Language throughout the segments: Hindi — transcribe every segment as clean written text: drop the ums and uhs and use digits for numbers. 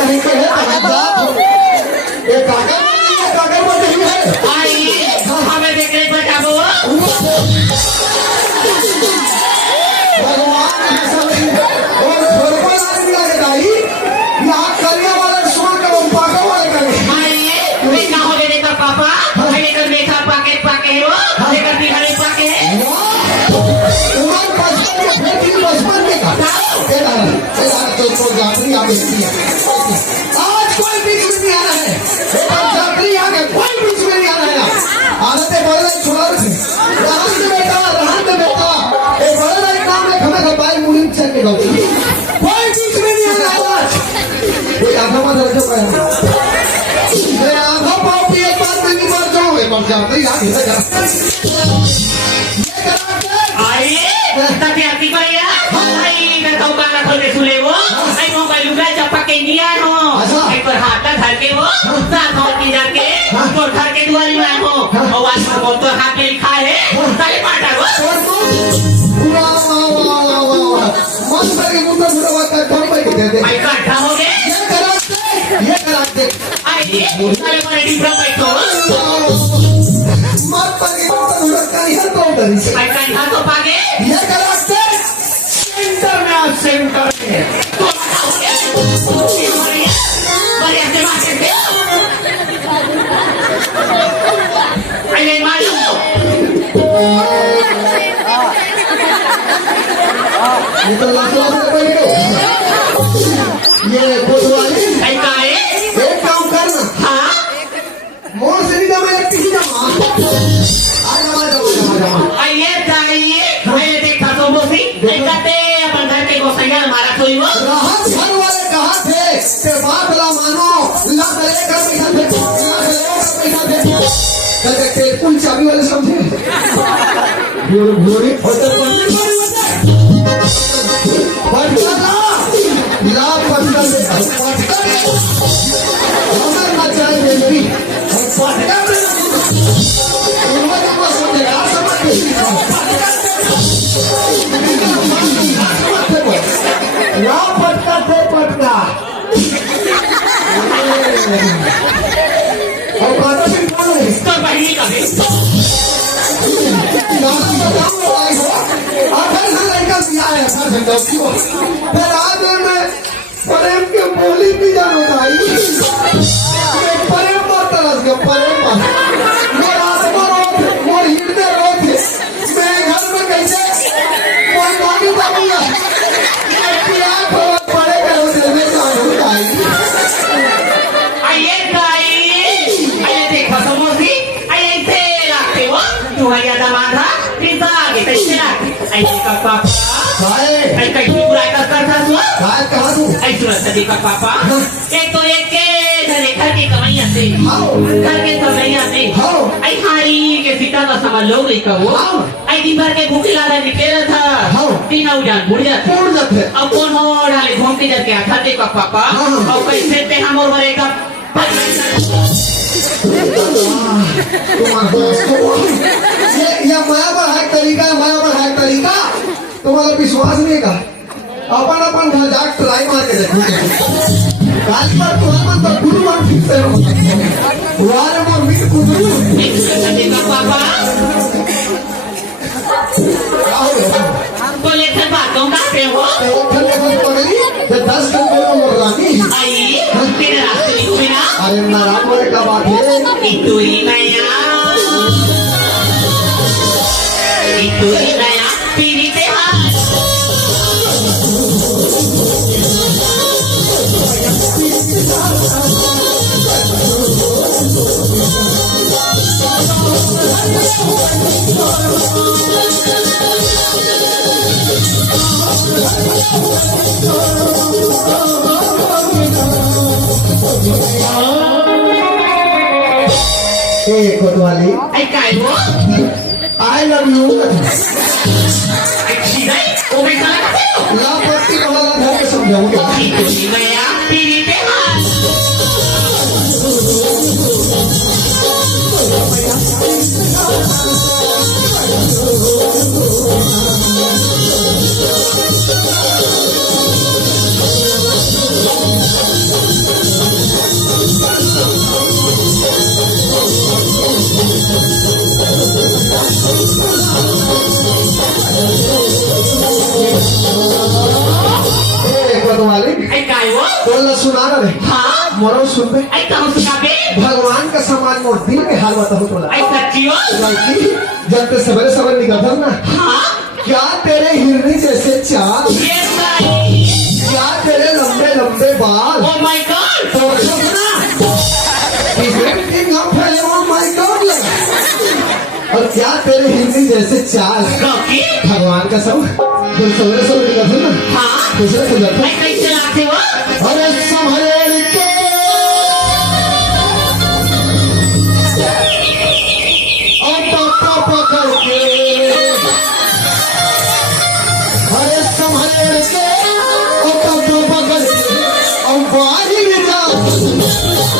कहीं के है ये काका बोल रही है। आइए हमें देखने पर क्या वो भगवान और भगवान आदमी लगे भाई यहाँ करिया वाले सुन कर पाका वाले करे। आइए वे ना हो गए का पापा लेकर देखा पाके पाके हो लेकर बिहारी पाके है उमर बचपन में का तेरा तो यात्री आ गई है। आज कोई बीच में नहीं आ रहा है यात्री आ गए कोई बीच में नहीं आ रहा है। आदतें बड़े छोड़ रहन दे बेटा ये बड़े काम में हमें खपाई मुड़ी चल के गई कोई बीच में नहीं आ रहा है। ये आधा मत रखो भाई ये आधा पाप एक बार में नहीं मर जाओ ये मर जाते यार इधर जा आइए तभी आती पड़ेगा आई मैं तो काला खोल के सुले वो आई मोबाइल लुगा चप्पा के नहीं आए हो एक बार हाथ धर के वो साथ और की जाके तो घर के दुआरी में आए हो और आज वो तो हाथ में लिखा है ताले पाटा वो वाह वाह वाह वाह मन करके मुंडा मुंडा बात कर हम भाई दे दे आई काटा हो गए ये करा दे आइए ताले पर डिब्बा बैठो मत करके मुंडा का ही तो उधर से आई कान हाथ तो पागे ये करा दे सेंटर में आप सेंटर में तो बढ़िया से बात करते आई नहीं मालूम ये तो लाख रुपए ये कोतवाली आई काहे एक काम करना हाँ मोर से नहीं मैं एक ही जमा आ आइए जाइए आइए देखा तो बोसी देखते अपन घर के गोसैया हमारा कोई वो राहत घर वाले कहा थे कि बात ला मानो लाख लेकर पैसा दे कहते के कुल चाबी वाले समझे भूरी होटल पटका ला पटका दे हमें ना चाहिए मेरी पटका उन्होंने को समझेगा या पटका से पटका और बात भी कौन है तो बहनी का भी नाम बताओ आखिर ना लड़का दिया है सर संतोषी को फिर आज मैं प्रेम के बोली भी जानो भाई प्रेम मत तरस के प्रेम मेरा आत्मा रोक मोर हृदय रोक मैं घर में कैसे कोई नानी बाबूया प्यार पड़े करो दिल में जानो भाई आइए आइए देखो तो बोसी आइए इसे रखते हो तू आया दमादा पिता आगे कैसे रखते आइए का पापा भाई आई कैसे बुराई का करता तू भाई कहाँ तू आई सुरत सदी का पापा एक तो एक के घर की कमाइयां से घर के कमाइयां से आई हारी के सीता का समझ लो गई का वो आई दिन भर के भूखे लाला निकले था तीन उजान बुढ़ जाते अब कौन हो डाले घूम के जाके आता देखो पापा और कैसे पे हम और मरेगा ये माया पर है तरीका तुम्हारा विश्वास नहीं का अपन अपन घर जाकर ट्राई मार के देखो काल पर तुम्हारा तो गुरु मान ठीक से हो वारे मोर मीट गुरु देखो पापा बोले थे बातों का पे हो वो खले को पगली ये 10 घंटे में मोर रानी आई तेरे रास्ते में घूमना अरे नाराज होने का बात है इतु ही नया पीरी पे हाथ कोतवाली आई काय हो आई लव यू आई छिदाई ओ मैं कहा करते हो लापत्ती वाला घर के समझाऊंगा इतु ही नया पीरी पे हाथ सुना रहे हाँ मोरो सुन बे आई कहूँ सुना बे भगवान का समान मोर दिल में हाल बताओ तोला आई सच्ची हो लड़की जब ते सवेरे सवेरे निकलता ना हाँ क्या तेरे हिरनी जैसे चाल ये भाई क्या तेरे लंबे लंबे बाल ओ माय गॉड तो सुना हम पहले वो माय गॉड लगा और क्या तेरे हिरनी जैसे चाल रॉकी भगवान का सब जब सवेरे सवेरे निकलता ना हाँ दूसरे को जाता आई कैसे लाते हो अरे संभल के और पापा पकड़ के अरे संभल के और पापा पकड़ के और बाहर में जाओ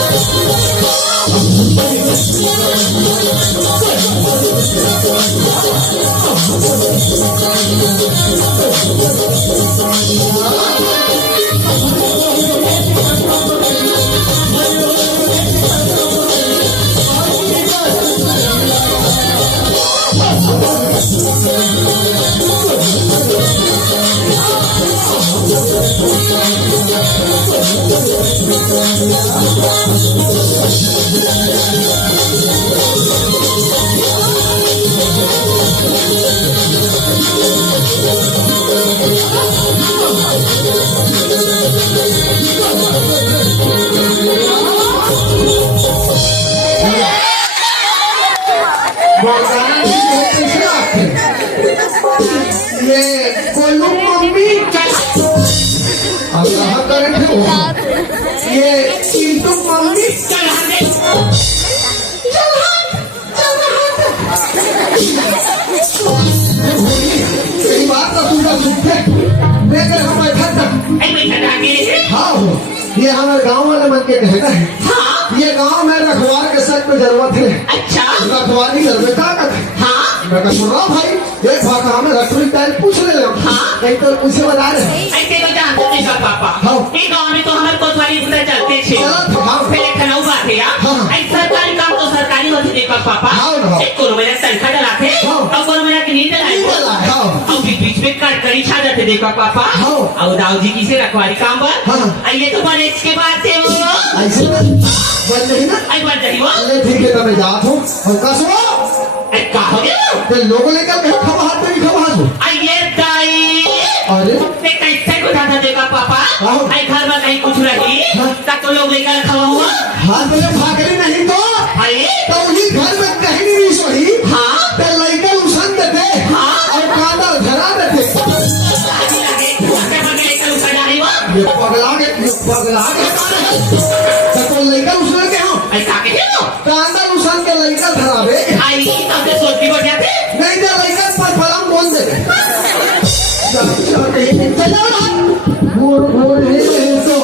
ये कोलू मम्मी अब कहाँ करें थे वो ये चिंटू मम्मी चल हमें सही बात ना तुमका सुनते लेकर हम बैठा था आई बैठा था के हाँ हो ये हमारे गांव वाले मन के कहना है हाँ ये गांव में रखवार के सच में जरूरत है अच्छा रखवारी घर में क्या कर हाँ मैं कह सुन रहा हूँ भाई एक बात हमें रखवारी टाइम पूछ ले हाँ। नहीं तो पूछे बता रहे ऐसे बता नहीं कर पापा हाँ। ये गांव में तो हमारे कोतवाली बुढ़ा चलते थे चलो, हाँ। फिर एक खनाऊ बात है यार हाँ। ऐ सरकारी काम तो सरकारी होती नहीं कर पापा हाँ, हाँ। एक कोनो मेरा तनखा डलाते हाँ। और कोनो मेरा की नींद नींद डलाए, हाँ। और बीच में कड़ी छा जाते देखा पापा हाँ। और दाऊ जी की से रखवाली काम पर हाँ। ये तो बड़े के बाद से वो ऐसे बन नहीं ना आई बात नहीं वो अरे ठीक है तो मैं जात हूँ और का सुनो ऐ का हो गया ते लोग लेकर के खबर हाथ में खबर हाथ आई ये दाई अरे ते कैसे को दादा देखा पापा हाँ। आई घर में कहीं कुछ रही हाँ। तब तो लोग लेकर खवा हुआ हाथ में भागरी नहीं तो अरे तो उन्हीं घर में कहीं नहीं सोई हाँ ते लड़का उसन देते हाँ। और कांदा धरा देते ये पगला के तो लड़का उसन के हो कांदा उसन के लड़का धरावे नहीं तो लड़का पर फलम बोल देते चलो ना घूर घूर है तो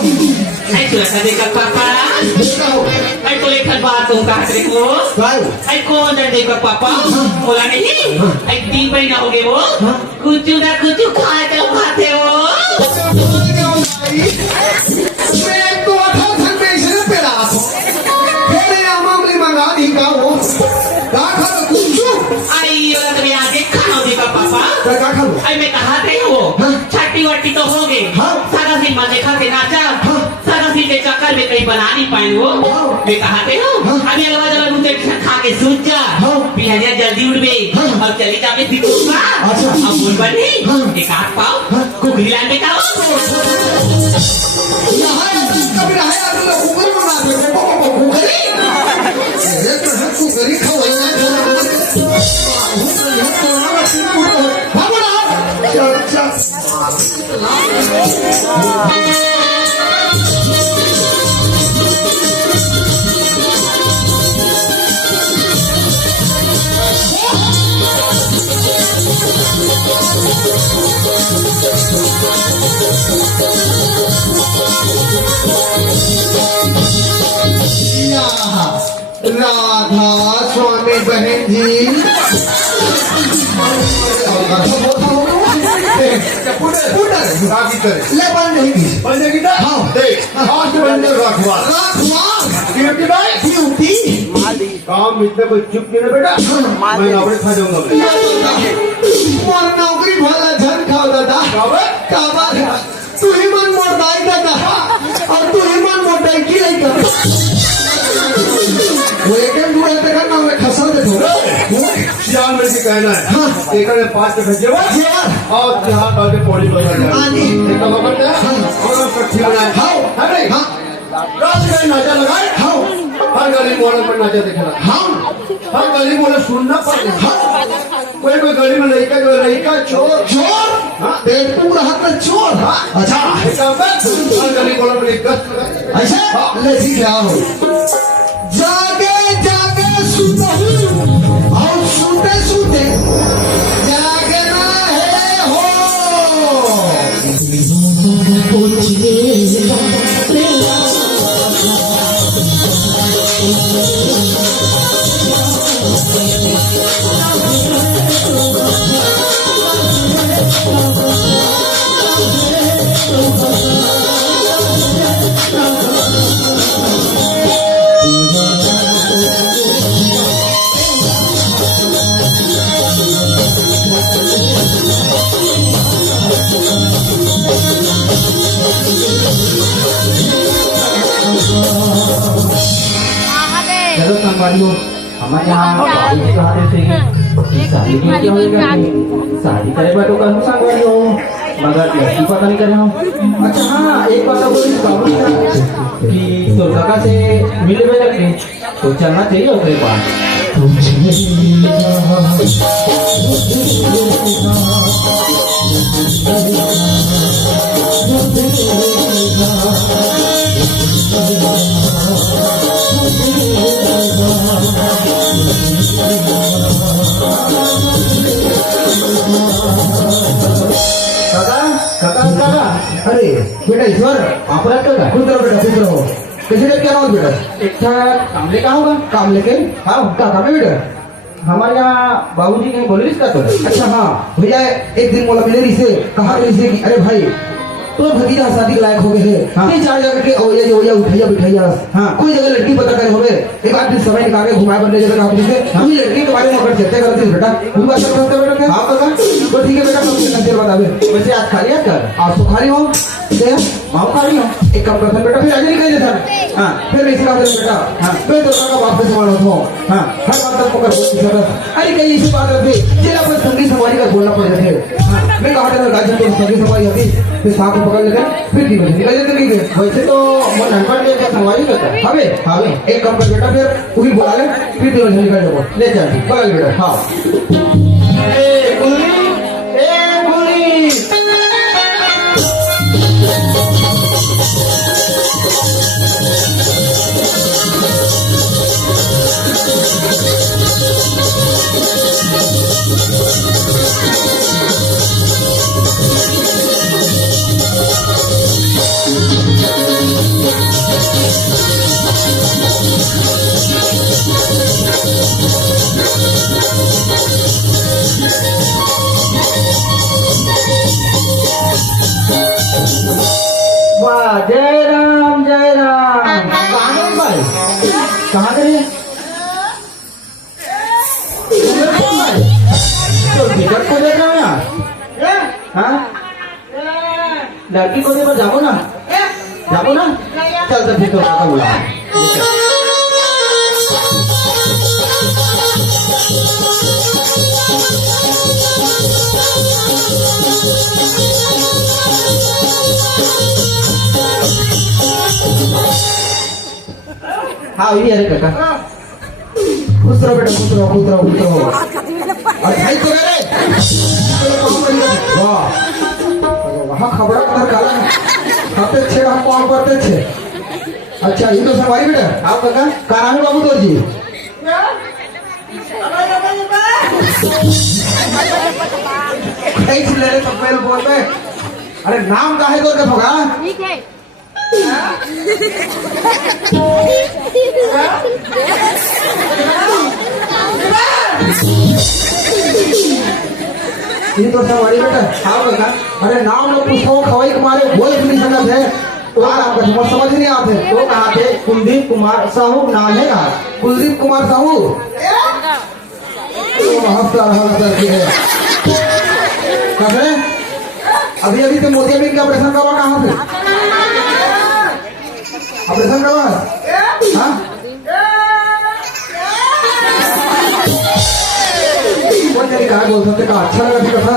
कुछ ना कुछ खाते हो मैं तो अठा धन में इसने पेड़ा फिर ये मामले मंगा दी का वो का खा कुछ आई तुम्हें आगे खाना देगा पापा का खा लो आई मैं कहा थे वो छठी वट्टी तो हो गई हाँ। सारा सिनेमा देखा थे नाचा हाँ। सारा सीन के चक्कर में कहीं बना नहीं पाए वो हाँ। मैं कहा थे हो हाँ। अभी अगला जगह मुझे खा के सूझ जा हाँ। बिहारिया जल्दी उठ गई हाँ। और चली जा मैं दिखूंगा अच्छा। अब बोल बनी हाँ। एक हाथ पाओ हाँ। कुकरी लाल में खाओ यहाँ कभी रहे अगले कुकर बना दे को कुकरी ये तो है कुकरी खाओ राधा स्वामी बहन जी ले बन नहीं की हाँ ड्यूटी काम इतने कोई चुप नहीं बेटा मैं नौकरी खा जाऊंगा मोर नौकरी भला झन खाओ दादा काबर? काबर तू ही मन मोर दाई दादा और तू ही कहना है हाँ। एक ने 5 टका जेवर जेवर। और यहाँ बाकी पौड़ी बजा जाए हाँ जी। एक काम करते हैं और कट्ठी बनाए हाँ। है नहीं हाँ। रात में नाचा लगाए हाँ। हर गली मोहल्ले पर नाचा दिखेगा हाँ। हर गली मोहल्ले सुनना पड़ेगा कोई कोई गली में लड़का जो लड़का चोर चोर। हाँ। पेट पूरा हाथ में चोर। अच्छा एक काम कर हर गली मोहल्ले पर एक गश्त लगाए ऐसे हाँ। ले ठीक है आओ। जागे जागे सुतहूँ और सूते सूते जागना है हो। चलो संभालियो हमारे यहाँ शादी शादी करे बैठो का संभालियो मगर लड़की पता नहीं करे हम अच्छा हाँ एक बात बोली कि तो काका से मिले में रखे तो चलना चाहिए उसके पास काका काका काका अरे बेटा ईश्वर आप रखते का खुद रहो बेटा खुद रहो। कैसे लेके आओ बेटा? एक था काम लेका होगा काम लेके हाँ क्या काम है बेटा? हमारे यहाँ बाबूजी कहीं बोले इसका तो अच्छा हाँ भैया एक दिन बोला मिले से कहा से कि अरे भाई तो भतीजा शादी के लायक हो गए हैं हाँ। 3-4 जगह के ओया उठाइया बिठाइया हाँ। कोई जगह लड़की पता करे होवे एक आदमी समय निकाल के घुमाए बनने जगह आप से हम लड़की के बारे में अगर चर्चा करते हैं बेटा तुम बात करते हो बेटा क्या हाँ काका तो ठीक है बेटा तुम कितना देर बाद आवे वैसे आज खाली है कर आप तो खाली हो क्या माओ खाली हो एक काम करते हैं बेटा फिर आगे निकल जाता हाँ फिर इसी बात बेटा हाँ। मैं तो का बाप से समान होता हूँ हाँ हर बात तक पकड़ होती है अरे कहीं इसी बात रहती जेल अपन संगी सवारी का बोलना पड़ जाते मैं कहा था गाजी तो संगी सवारी होती फिर साथ में पकड़ लेते फिर की बजे निकल जाते नहीं गए वैसे तो मन अनपढ़ ले क्या संगवारी करता है हवे हवे एक काम कर बेटा फिर वही बुला ले फिर तीन बजे निकल जाओ ले चल बगल बेटा हाँ ए गुली ए गुली वाह जय राम कहाँ गए भाई कहाँ गए तो टिकट को देख रहा हूँ यार हाँ लड़की को देखो जाओ ना चल तो फिर तो काका बुला हाँ ये अरे काका खुश रहो बेटा खुश रहो अरे भाई तो रे वाह वहाँ खबरा कर काला खाते छे हम कॉल करते छे अच्छा ये तो सवारी बेटा आओ काका कराने बाबू तो जी कैसे ले रहे सब पहले बोल पे अरे नाम का है तो क्या होगा ठीक है ये तो सवारी बेटा आओ काका अरे नाम लोग पूछो खवाई के मारे बोल नहीं सकते है तो आपका समझ नहीं आते तो कहाँ थे कुलदीप कुमार साहू नाम है कहाँ कुलदीप कुमार साहू हफ्ता है कैसे अभी अभी तो मोतियाबिंद का ऑपरेशन करवा कहाँ से ऑपरेशन करवा हाँ कोई जाने कहा बोल सकते का अच्छा लगा ठीक था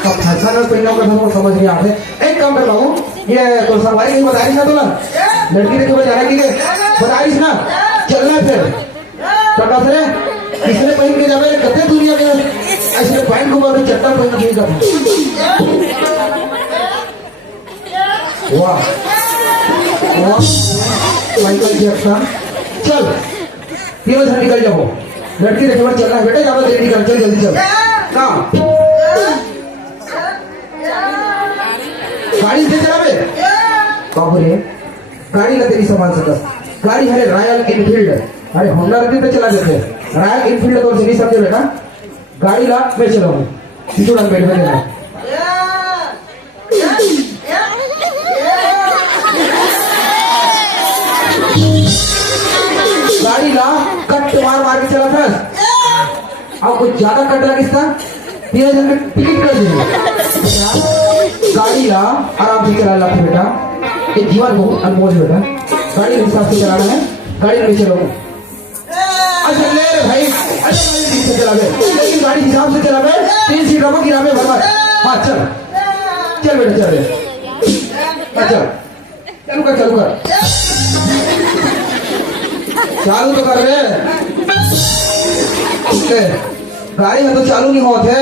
अब फैसा ना पहना का वो समझ नहीं आते एक काम कर बाबू ये तो सब भाई नहीं बता रही ना तो ना लड़की देखे बता रही है बता रही ना चलना फिर टका से किसने पहन के जावे कते दुनिया में ऐसे पैंट को बाबू चट्टा पहन के जावे वाह वाह माइकल जैक्सन चल तीनों जन निकल जाओ लड़की देखे बार चलना है बेटा ज्यादा देर निकल चल जल्दी चल कहाँ गाड़ी से चला बे बाबू रे गाड़ी ना तेरी संभाल सकत गाड़ी है रॉयल इनफील्ड अरे होंडा रहती तो चला देते रॉयल इनफील्ड तो नहीं समझे बेटा गाड़ी ला मैं चलाऊं पीछे डाल बैठ बैठे गाड़ी ला कट मार मार के चला था अब कुछ ज्यादा कट लगा किसका 3000 में टिकट कर दीजिए गाड़ी ला आराम से चला ला बेटा ये जीवन बहुत अनमोल है बेटा गाड़ी के हिसाब से चलाना है गाड़ी में चलो अच्छा ले रे भाई अच्छा गाड़ी ठीक से चला बे लेकिन गाड़ी हिसाब से चला बे 3 सीट रखो गिरा बे बर्बाद हाँ चल चल बेटा चल रे अच्छा चालू कर चालू तो कर रहे गाड़ी में तो चालू नहीं होते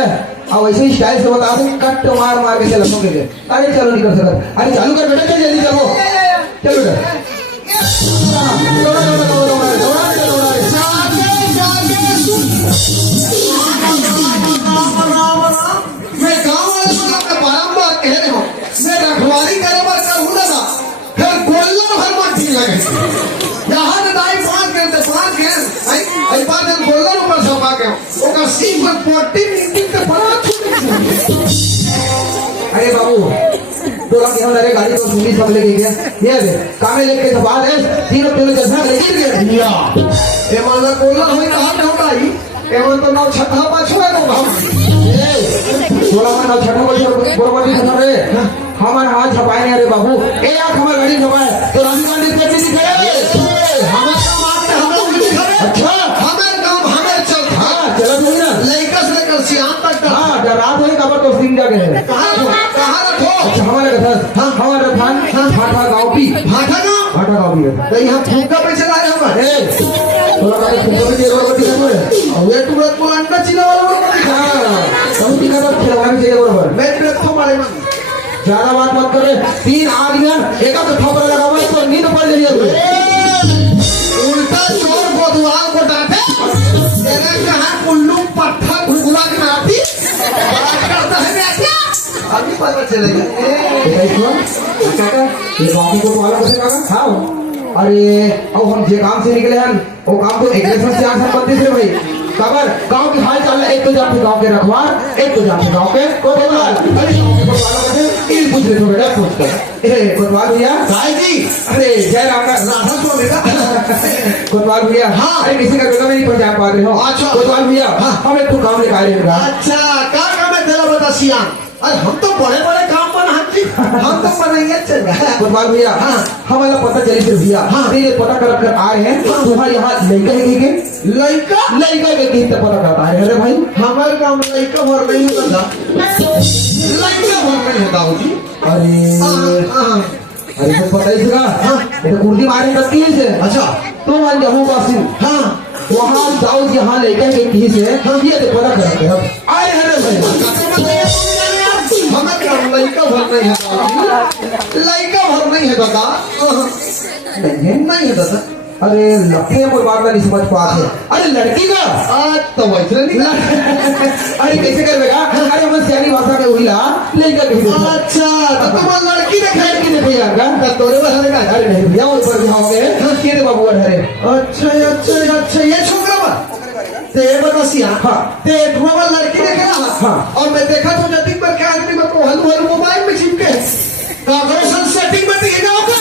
अब ऐसे ही स्टाइल से बता दे कट मार मार के चला के अरे चालू नहीं कर सकता अरे चालू कर बेटा चल जल्दी चलो चल मैं गाँव वाले को अपने बारम्बार कह रहे हो मैं रखवाली करे बार करूँ ना फिर गोल्ला भर मार ठीक लगे यहाँ ने दाई 5 घंटे आई बार जब गोल्ला ऊपर छपा के ओका सीम पर 40 मिनट के बाद अरे बाबू तो लगे हम अरे गाड़ी को सुनी सब लेके गया ये दे कामे लेके सब आ रहे तीनों जैसा लेके गया ए माना गोल्ला होई कहां में होगा ही एवं तो नाव छठा पाछवा को हम थोड़ा मैं ना छठा बरोबर नहीं कर रहे हमारे हाथ छपाए नहीं अरे बाबू ए आंख हमारी गाड़ी छपाए तो रानी गाड़ी से नहीं दिखाया हमारे काम आते हमें उंगली करे अच्छा हमारे काम हमें चल हाँ चलो नहीं ना लड़का से लेकर सियान तक हाँ जब रात होगी खबर तो सिंह जाके है कहाँ रखो अच्छा हमारे कथा हाँ हमारे थान भाटा गाँव की भाटा गाँव भाटा गाँव की है तो यहाँ फूका पे चला रहे हमारे थोड़ा सा फूका पे जेल वाला दिखा है और ये तुरंत को अंडा चिना वाला बड़ा हाँ सब दिखा था खिलवाने चाहिए बराबर मैं तुरंत तो मारे मन ज्यादा बात मत करे 3 आदमी एक तो थोपड़ा लगा हुआ है तो नींद पड़ जाइए उल्टा चोर बोधवाल को डांटे तेरे कहाँ कुल्लू पत्थर घुगुला के नाती बात करता है मैं क्या अभी पता चलेगा काका ये बाकी को वाला कैसे काका हाँ अरे अब हम जे काम से निकले हैं वो काम तो एक से चार संपत्ति से भाई खबर गांव की हाल चाल एक तो जाते गांव के रखवार एक तो जाते गांव के कोतवाल अरे गांव के कोतवाल कहते इन पूछ ले तो बेटा पूछ कर ए कोतवाल भैया भाई जी अरे जय राम का राधा तो बेटा कोतवाल भैया हाँ। अरे किसी का बेटा नहीं पहचान पा रहे हो अच्छा। कोतवाल भैया हाँ। हम एक तो काम निकाल रहे हैं अच्छा क्या काम है तेरा बता सियान अरे हम तो बड़े बड़े काम पर हाथी हम तो बनाएंगे चल कोतवाल भैया हाँ। हमारा पता चली फिर भैया हाँ। ये पता कर आ रहे हैं तुम्हारे यहाँ लड़का है के लड़का लड़का के कहीं तक पता करता है अरे भाई हमारे गाँव में लड़का भर नहीं होता लड़का भर नहीं होता जी अरे अरे तो पता ही इसका ये तो कुर्दी मारे रखती है इसे अच्छा तो मान जम्मू वासिन हाँ वहाँ जाओ जहाँ लड़का के कहीं से ये तो पता करते हैं आए हैं रे भाई हमें क्या लड़का भर नहीं है लड़का भर नहीं है दादा नहीं है दादा अरे लड़के कोई बात नहीं समझ पाते अरे लड़की का आज तो वैसे नहीं अरे कैसे कर बेटा अरे हम सियानी भाषा में हुई ला लड़का कैसे अच्छा तो तुम्हारा लड़की ने खाए लड़की ने भैया का तोरे बहन का अरे नहीं भैया ऊपर दिखाओगे के रे बाबू अरे अच्छा ये छोकरा बा ते बता सिया हाँ। ते तुम्हारा लड़की ने कहा हाँ। और मैं देखा तो जतिन पर क्या आदमी को हलू हलू मोबाइल में चिपके कागरों सेटिंग में दिखे होगा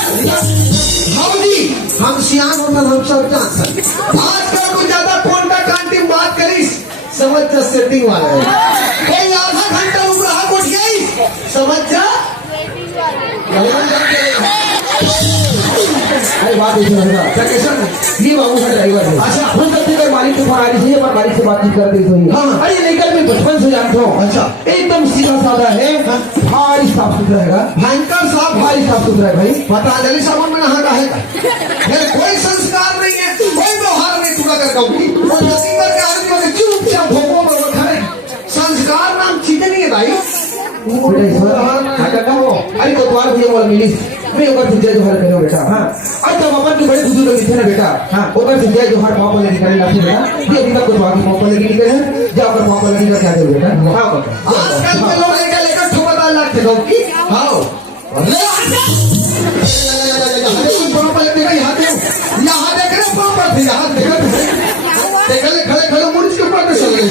हम जी हम सियान होता हम सब जानते हैं आजकल को ज्यादा फोन का कांटी बात करी समझ जा सेटिंग वाला है कोई आधा घंटा रुक रहा उठ गई समझ जा अरे बात ऐसी रहेगा ये बाबू का ड्राइवर है अच्छा। हम करते हैं मालिक के फोन आ रही है पर मालिक से बातचीत करते हुए हाँ। अरे लेकर में बचपन से जानता हूँ। अच्छा। एकदम सीधा साधा है, भारी साफ सुथरा है, भयंकर साहब भारी साफ सुथरा है भाई। पतंजलि साबुन में नहा है मेरे कोई संस्कार नहीं है, कोई व्यवहार नहीं पूरा करता हूँ। और नसीबर के आदमी में चुपचाप भोगों में बैठा है। संस्कार नाम चीजें नहीं है भाई। बेटा ईश्वर, हाँ काका हो, अरे कोतवाल भैया बोला मिली, मैं ओकर से जय जोहार करो बेटा। हाँ, आज जब अपन के बड़े बुजुर्ग लोग थे ना बेटा, हाँ, ओकर से जय जोहार पापा लगी करे लाठी बेटा। ये अभी तक कोतवाल की पापा लगी निकले हैं, जाओ कर पापा लगी का क्या दे बेटा। हाँ काका। आजकल के लोग लेकर ठोकर लाख थे की हाँ यहाँ देख रहे पापा थे, यहाँ खड़े खड़े मुर्च के ऊपर चल रहे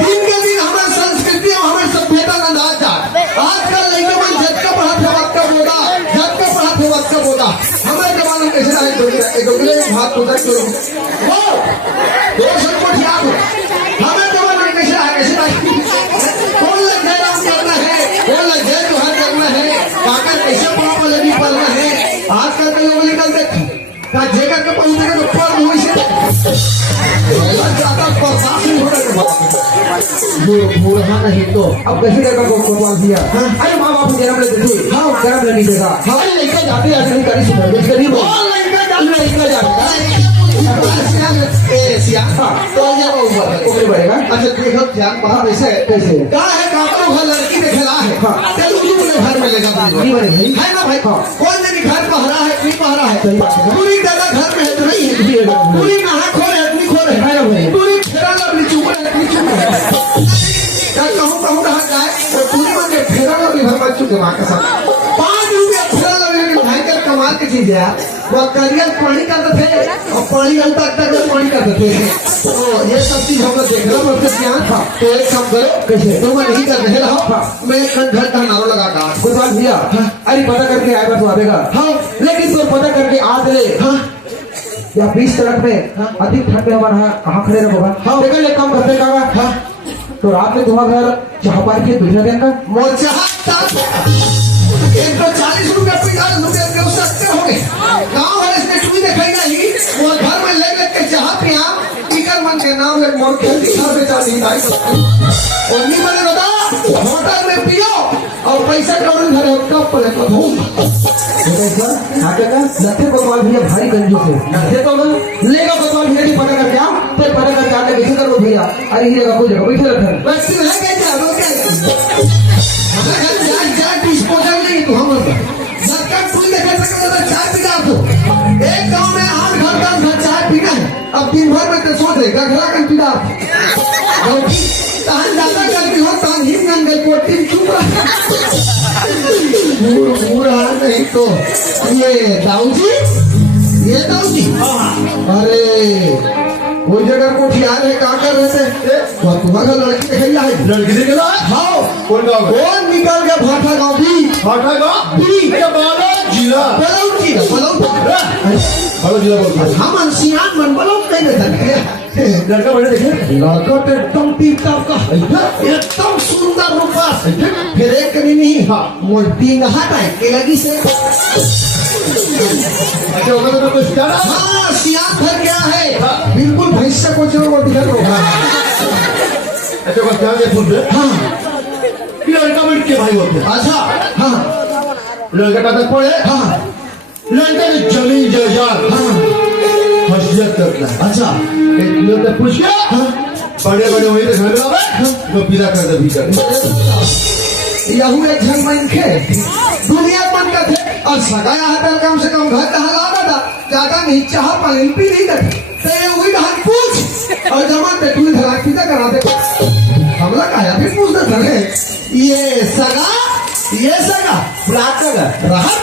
दिन के दिन हमारी संस्कृति और हमारी सभ्यता नंदा जाए। आजकल लड़के मन झटका पढ़ा थे वक्त का बोला, झटका पढ़ा थे वक्त का बोला। हमारे जमाने में कैसे रहे डोगरे हाथ उधर क्यों वो दो सबको याद हो। हमारे जमाने में कैसे रहा, कैसे रहा, कौन लग जाए राम करना है, कौन लग जाए त्योहार करना है, काकर कैसे पापा लगी पढ़ना है। आजकल के लोग निकलते जेकर के पहुंचे तो पर मुंह से ज्यादा बर्दाश्त नहीं हो रहा है। बूढ़ा नहीं तो अब कैसे करना कोतवाल भैया। अरे माँ बाप जन्म लेते थे, हाँ जन्म लेने देगा। हाँ लड़का जाते जाते नहीं करी सुधर गई गरीब हो। लड़का जाता तो ऊपर बढ़ेगा। अच्छा देखो ध्यान बाहर ऐसे कैसे क्या है काका घर लड़की में खेला है घर में ले जाता है ना भाई। कौन नहीं घर पहरा है नहीं पहरा है, पूरी दादा घर में है तो नहीं है, पूरी नहा खोल है नहीं खोल है, पूरी फेरा लवली चुप है चुप है। कहूँ रहा जाए और पूरी मन के फेरा लवली भर बच्चों के माँ के साथ 5 रुपया फेरा लवली भयंकर कमाल की चीज है। वो करियर पानी करते थे और पानी तक पानी करते थे। तो ये सब चीज हम लोग देख रहे हैं यहाँ था। तो एक काम करो कैसे तो मैं नहीं कर रहे रहो, मैं घर का नारों लगा का कोतवाल भैया। अरे पता करके आएगा तो आएगा। हाँ लेकिन तो पता करके आ दे। हाँ या 20 सड़क में अधिक ठंड में हमारा कहाँ खड़े रहोगा। हाँ देखा ले काम करते का। हाँ तो रात में तुम्हारा घर चाह पार के बिजला देगा मोचा 140 रुपया 50 रुपया के सकते होंगे। गाँव है इसने चुई दिखाई नहीं, वो घर में ले लेके चाह पिया टिकर मन के नाम ले मोड़ के घर बेचा दी भाई। और नहीं बने बता होटल में पियो और पैसा कौन घर कब पड़े तो धूम लते कोतवाल भैया भारी कंजूस है। देखो ना लेगा कोतवाल भैया की पता करके आओ तो पता करके आके कैसे करो भैया। अरे ही जगह कोई जगह बैठे रखे बस तू है क्या वो क्या हमारे घर जा डिस्पोजल नहीं तू हम सरकार कोई देखा सके तो चाय पिला दो। एक गांव में 8 घर 10 घर चाय पीना है। अब दिन भर में तो सोच रहे गखरा कर पिला तान ज्यादा करती हो तान ही गंगे कोटी चुप रहा पूरा नहीं तो ये दाऊजी अरे कोई जगह को ठियार है कहाँ कर रहे थे तुम्हारा लड़की दिखाई है लड़की देखे ना हाँ कौन गाँव है? कौन निकल गया भाटा गाँव भी भाटा गाँव भी बालोद जिला बलौटी बालोद जिला बोलते हैं। हम अनसियान मन बलौट नहीं देते लड़का बड़े देखे लड़का तो एकदम टीप टाप का एकदम सुंदर रूपा फिर एक कभी नहीं हाँ मोटी नहा के लगी से अच्छा होगा तो कुछ क्या हाँ सियान भर गया है बिल्कुल भैंस को जो वो दिखा होगा। अच्छा बस ध्यान दे सुन हाँ लड़का बड़ के भाई होते हैं। अच्छा हाँ लड़का का तक पड़े हाँ लड़का ने जमीन जायदाद हाँ हसीयत करना है। अच्छा एक लोग ने पूछ के बड़े बड़े वही घर में आवे तो पीला कर दे भीतर यहू एक झन मन खे दुनिया मन का थे और सगाया हटा कम से कम घर कहाँ लाना था ज्यादा नहीं चाह पानी पी नहीं करते तो ये वही कहा पूछ और जमा पे तू धरा पिता करा दे हमला कहा फिर पूछ दे धरे ये सगा रात का रात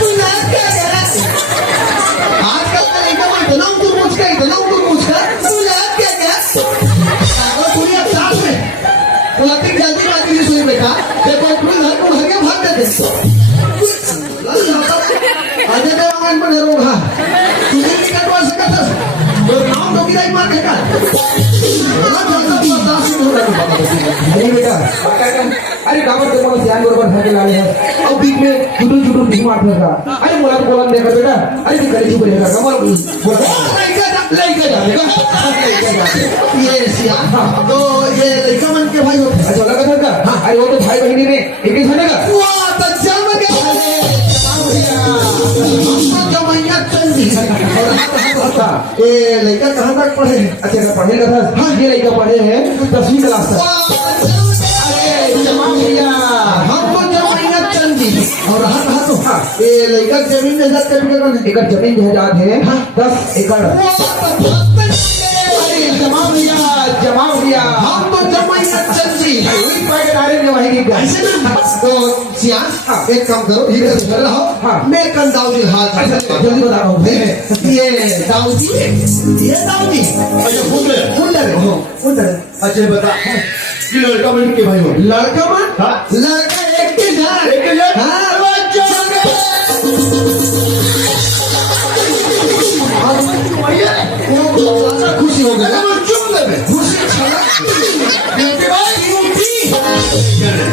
तू याद क्या कह रहा आजकल का लड़का मैं इतना तू पूछ तू याद क्या अगर पूरी अब साथ में पुलाती जल्दी सुनी बेटा देखो तुम घर को हगे भाग देते अजय देवगन पर रोग है तुझे नहीं करवा सकता था तो नाम तो गिराई मार देगा नहीं बेटा अरे कामर के मोला ध्यान बरोबर भागे लाले हैं और बीच में छुटू ढीम मार फेंका। अरे मोला बोला देखा बेटा अरे तू करे चुप रहेगा कमर बोला लड़का जाते ये सिया तो ये लड़का मन के भाई होते अच्छा लगा था का हाँ अरे वो तो भाई बहनी में एक ही खाने का वाह तो जम गया हम तो जमैया चल दी अच्छा ये लड़का कहाँ तक पढ़े अच्छा का पढ़े का था हाँ ये लड़का पढ़े हैं 10वीं क्लास तक अरे जमा भैया हम तो जमैया चल दी और रहा तो हाँ ये लड़का जमीन में जाकर भी एकड़ जमीन जायदाद है 10 एकड़ अरे जमा भैया हम तो जमैया चल दी ऐसे ना तो सियान एक काम करो इधर चल रहा हाँ। मैं कल दाऊदी हाथ जल्दी बता रहा हूँ ये दाऊदी अच्छा कुंडल अच्छा बता कि लड़का बन के भाई हो लड़का मन हाँ? लड़का एक के घर एक के घर? हाँ वो खुशी हो गया खुशी छला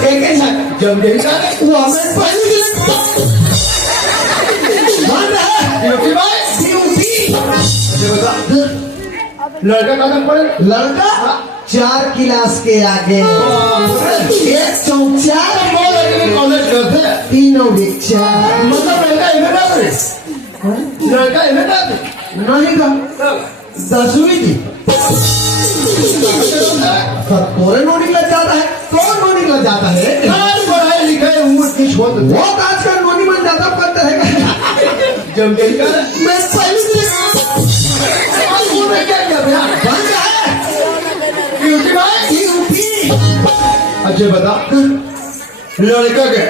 एक के घर जब यही था वो हमें पहले मान रहा है अच्छा बता लड़का कदम पड़े लड़का 4 क्लास के आगे एक चौचार कॉलेज करते 3 रिक्शा मतलब लड़का इधर आ रहे लड़का इधर आ रहे नहीं का 10वीं थी तोरे नो निकल जाता है कौन नो निकल जाता है पढ़ाई लिखाई उम्र की छोड़ वो तो आजकल नोनी मन ज्यादा पढ़ता है जब यही था मैं पहले क्या कर रहा बन रहा है यूपी अच्छा बता लड़का के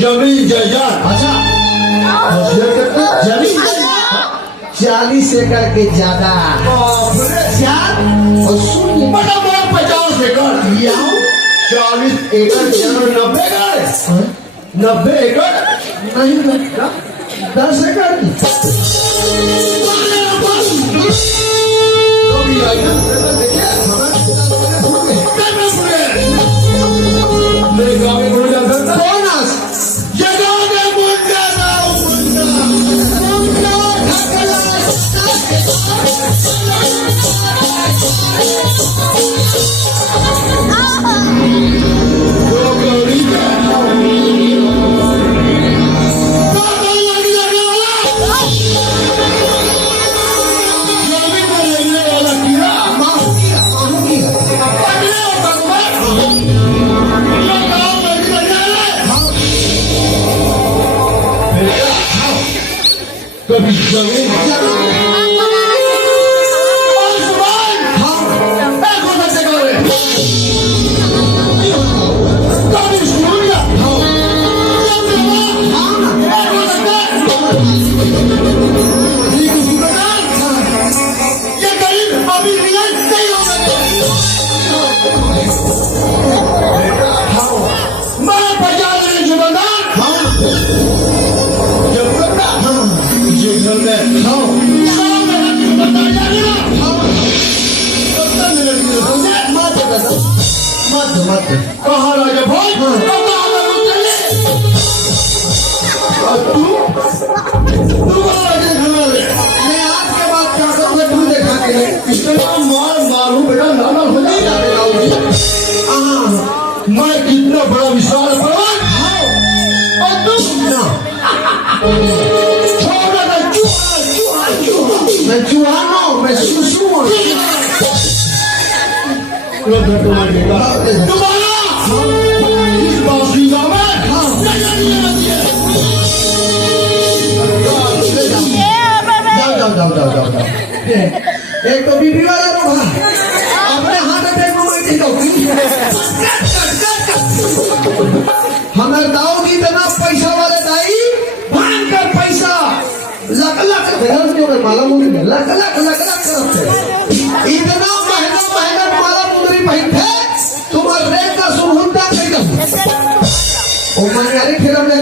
जमीन जायदाद अच्छा जमीन 40 एकड़ के ज्यादा 4 और 0 बड़ा बड़ा 50 एकड़ 40 एकड़ 90 एकड़ 90 एकड़ नहीं लगता 10 एकड़ की तो भी आई ना देखिए मेरे गाँव में बोला जाता था बोनस ये गाँव में मुंडा कभी जमीन मत कहा राजा भाई तू राजा खाना ले मैं आज के बाद क्या करूँगा तू देखा के इतना मार मारू बेटा लाला हो जाएगा मैं कितना बड़ा विशाल पर्वत और तुम ना छोटा सा चूहा मैं चूहानो मैं सुसु तुम्हारा इस बासी गाँव में जाओ एक तो बीबी वाला लोग अपने हाथ में पेट में हमारे दाऊ की इतना पैसा वाले दाई भान कर पैसा लख लख माला मुंडी लख लख करते इतना महंगा महंगा माला मुंडी पहनते तुम्हारे रेट का सुनता नहीं दो ओ मंगारी फिर हमने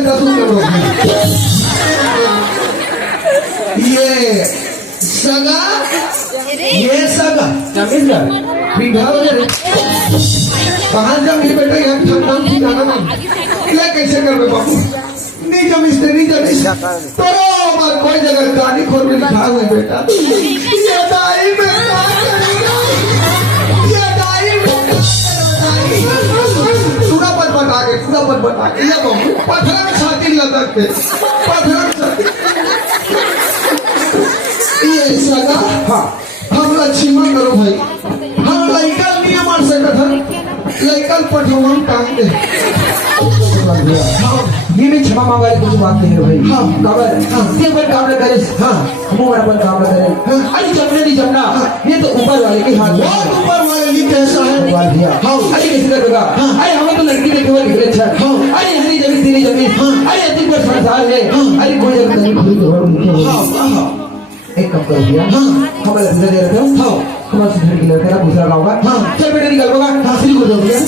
ये सगा जमीन का बिघा वगैरह कहाँ जमी बेटा यहाँ ठंडा ठिकाना नहीं क्या कैसे कर रहे बाबू नहीं जमीन तो हमारे कोई जगह गाड़ी खोल में लिखा हुआ है बेटा। ये दाई में क्या करेगा? ये दाई में पूरा बटा के ये कहूँ पत्थर में छाती लटक के पत्थर में छाती ये सगा। हाँ हम लक्ष्मण करो भाई, हम लड़का नहीं मार सकते थे, लड़का पठवन टांग दे। ये भी क्षमा मांगा कुछ बात नहीं है भाई। हाँ। काबर ये पर काम न करे। हाँ हम पर काम न करे। अरे जमने नहीं जमना, ये तो ऊपर वाले के हाथ में है। बहुत ऊपर वाले लिए कैसा है? बात दिया। हाँ। अरे कैसे करेगा? अरे हमें तो लड़की देखे हुए निकले अच्छा। अरे हरी जमीन तेरी जमीन। अरे अति पर संसार है। अरे कोई जगह नहीं खुली तो एक कम कर दिया। हमारे सीधा दे रखे हो। हमारे सीधे की लड़के ना दूसरा गाँव का। चल बेटे निकल होगा। श्री को दो दिया।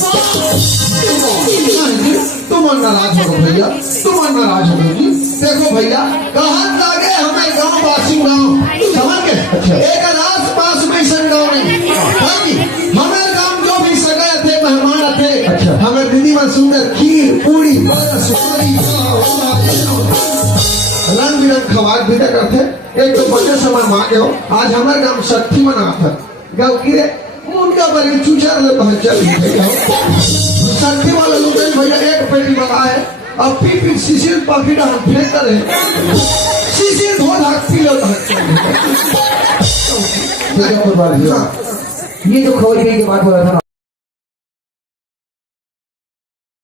तुम नाराज हो भैया, तुम नाराज हो जी। देखो भैया कहाँ लागे हमें गाँव वासी गाँव समझ के। अच्छा। एक आस पास में सन गाँव नहीं हमें गाँव जो भी सगे थे मेहमान थे। अच्छा। हमें दीदी में सुंदर खीर पूरी रंग बिरंग खवार भी करते। एक तो बड़े समय माँ के हो आज हमारे गाँव सख्ती मना था गाँव की रे उनका बड़ी चूचा ले पहचान सख्ती वाले लोग भैया एक पेटी बना है अब पी शिशिर पकड़ा हम फेंक करे शिशिर धो धाक पी लो ये जो खबर की बात हो रहा था।